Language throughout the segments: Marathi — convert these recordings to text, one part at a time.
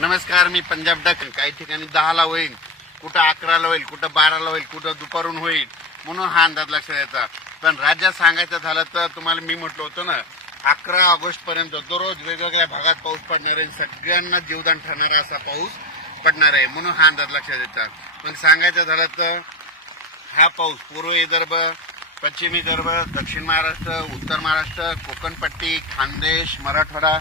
नमस्कार मी पंजाब डक काही ठिकाणी दहाला होईल कुठं अकराला होईल कुठं बाराला होईल कुठं दुपारून होईल म्हणून हा अंदाज लक्षात द्यायचा पण राज्यात सांगायचं झालं तर तुम्हाला मी म्हटलं होतं ना अकरा ऑगस्ट पर्यंत दररोज वेगवेगळ्या भागात पाऊस पडणार आहे सगळ्यांना जीवदान ठरणारा असा पाऊस पडणार आहे म्हणून हा अंदाज लक्षात यायचा मग सांगायचं झालं तर हा पाऊस पूर्व विदर्भ पश्चिम विदर्भ दक्षिण महाराष्ट्र उत्तर महाराष्ट्र कोकणपट्टी खानदेश मराठवाडा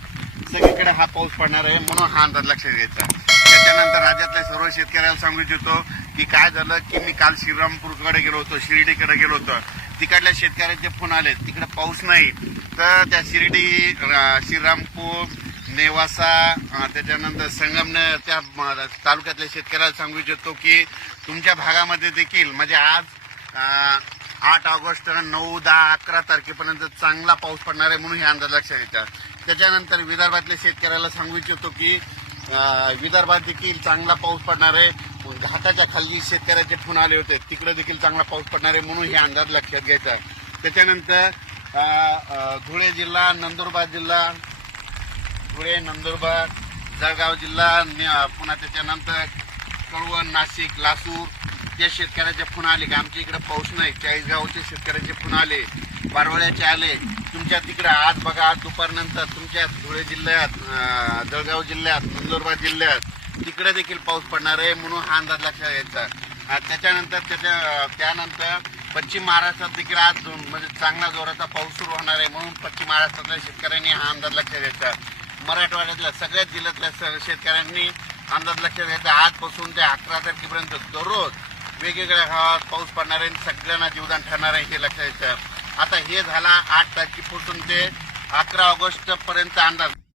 सगळीकडे हा पाऊस पडणार आहे म्हणून हा अंदाज लक्षात घ्यायचा. त्याच्यानंतर राज्यातल्या सर्व शेतकऱ्याला सांगू इच्छितो की काय झालं की मी काल श्रीरामपूरकडे गेलो होतो शिर्डीकडे गेलो होतो. तिकडल्या शेतकऱ्यांचे फोन आले तिकडे पाऊस नाही. तर त्या शिर्डी श्रीरामपूर नेवासा त्याच्यानंतर संगमनेर त्या तालुक्यातल्या शेतकऱ्याला सांगू इच्छितो की तुमच्या भागामध्ये देखील म्हणजे आज आठ ऑगस्ट नऊ दहा अकरा तारखेपर्यंत चांगला पाऊस पडणार आहे म्हणून हे अंदाज लक्षात येतात त्याच्यानंतर विदर्भातल्या शेतकऱ्याला सांगू इच्छितो की विदर्भात देखील चांगला पाऊस पडणार आहे. घाटाच्या खाली शेतकऱ्याचे ठून आले होते तिकडे देखील चांगला पाऊस पडणार आहे म्हणून हे अंदाज लक्षात घ्यायचा त्याच्यानंतर धुळे जिल्हा नंदुरबार जिल्हा धुळे नंदुरबार जळगाव जिल्हा पुन्हा त्याच्यानंतर कळवण नाशिक लासूर या शेतकऱ्याचे पुन्हा आले की आमच्या इकडे पाऊस नाही. चाळीसगावचे शेतकऱ्याचे पुन्हा आले पारवळ्याचे आले. तुमच्या तिकडे आज बघा आज दुपारनंतर तुमच्या धुळे जिल्ह्यात जळगाव जिल्ह्यात नंदुरबार जिल्ह्यात तिकडे देखील पाऊस पडणार आहे म्हणून हा अंदाज लक्षात घ्यायचा त्याच्यानंतर त्याच्या त्यानंतर पश्चिम महाराष्ट्रात देखील आज म्हणजे चांगला जोराचा पाऊस सुरू होणार आहे म्हणून पश्चिम महाराष्ट्रातल्या शेतकऱ्यांनी हा अंदाज लक्षात घ्यायचा. मराठवाड्यातल्या सगळ्याच जिल्ह्यातल्या शेतकऱ्यांनी अंदाज लक्षात घ्यायचा. आजपासून ते अकरा तारखेपर्यंत दररोज वेगवेगळ्या गावात पाऊस पडणार आहे आणि सगळ्यांना जीवदान ठरणार आहे हे लक्षात घ्यायचं आता हे झाला आठ तारखेपासून ते अकरा ऑगस्ट पर्यंत अंदाज.